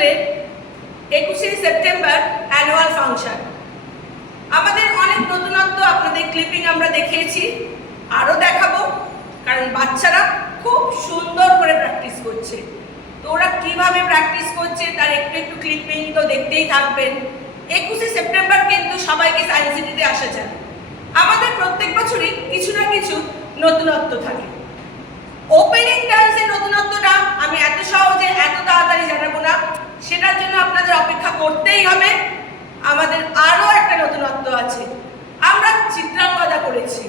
স্কুলে 21শে September annual function. আমাদের অনেক নতুনত্ব আপনাদের ক্লিপিং আমরা দেখিয়েছি, আরও দেখাবো, কারণ বাচ্চারা খুব সুন্দর করে প্র্যাকটিস করছে। তো ওরা কীভাবে প্র্যাকটিস করছে তার একটু একটু ক্লিপিং তো দেখতেই থাকবেন। 21শে সেপ্টেম্বর কিন্তু সবাইকে সায়েন্স সিটিতে আসা যায়। আমাদের প্রত্যেক বছরই কিছু না কিছু নতুনত্ব থাকে। ওপেনিং ডান্সের নতুনত্বটা আমি এত সহজে এত তাড়াতাড়ি জানাবো না, সেটার জন্য আপনাদের অপেক্ষা করতেই হবে। আমাদের আরও একটা নতুনত্ব আছে। আমরা চিত্রাঙ্গদা করেছি,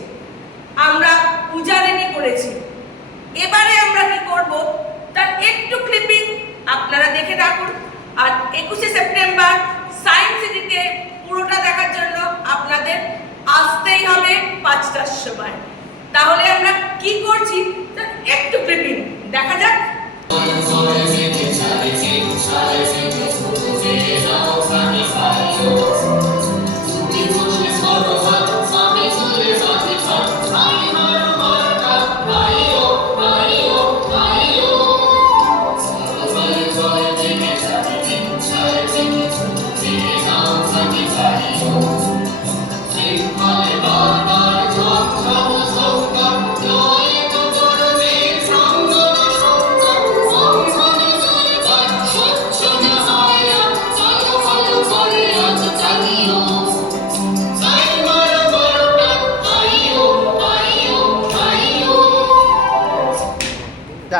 আমরা পূজারিনী করেছি। এবারে আমরা কি করব তার একটু ক্লিপিং আপনারা দেখে রাখুন। আর 21শে সেপ্টেম্বর সায়েন্স সিটিতে পুরোটা দেখার জন্য আপনাদের আসতেই হবে 5টার সময়। তাহলে আমরা কি করছি তার একটু ক্লিপিং দেখা যাক।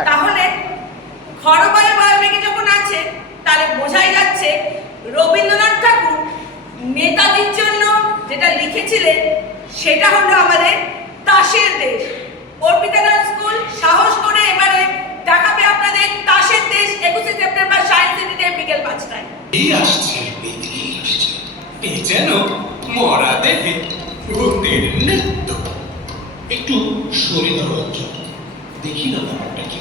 তাহলে খরবায় বায়োমেকে যখন আছে তাহলে বোঝাই যাচ্ছে রবীন্দ্রনাথ ঠাকুর নেতাজির জন্য যেটা লিখেছিলেন সেটা হলো আমাদের তাসের দেশ। অর্পিতা ডান্স স্কুল সাহস করে এবারে দেখাবে আপনাদের তাসের দেশ 21শে সেপ্টেম্বর সায়েন্স সিটিতে বিকেল 5টায়। এই আসছে এই যেন মরা দেখে ভূতের নৃত্য। একটু শরীর রঞ্জন দেখি না ব্যাপারটা কি।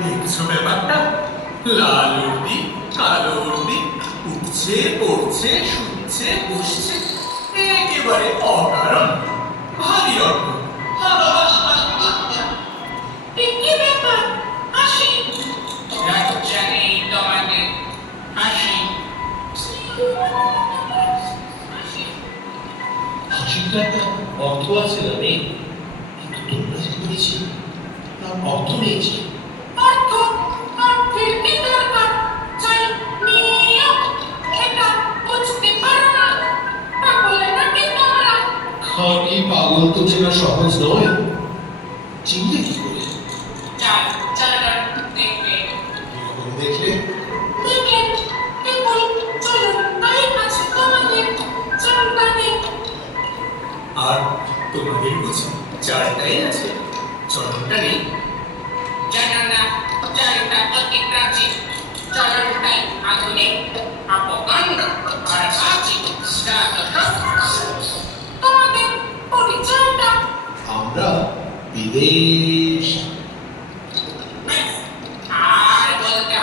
দেখছো ব্যাপারটা? লাল উর্দি কালো উর্দি উঠছে পড়ছে শুচ্ছে বসছে, একেবারে অকারণ ভারী অদ্ভুত। কি ব্যাপার? হাসি জানি তোমাদের হাসি হাসিটা একটা অর্থ আছে না নেই, কিন্তু তোমরা যে করেছি তার অর্থ নেই। অর্থ অর্থের কি দরকার? চাই নিয়ম, এটা বুঝতে পারো না? পাগল নাকি তোমরা? খাঁটি পাগল তো চেনা সহজ নয়, চিনলে কি করে? দেখবে এরকম দেখলে দেখে কেবল চলনটাই আছে তোমাদের, চলনটা নেই। আর তোমাদের বুঝি চারটাই আছে, চরণটা নেই। জানা চারটা অতি প্রাচীন, চলনটাই আধুনিক, অপকাণ্ড আর প্রাচীন। তোমাদের পরিচয়টা? আমরা বিদেশ। বলতে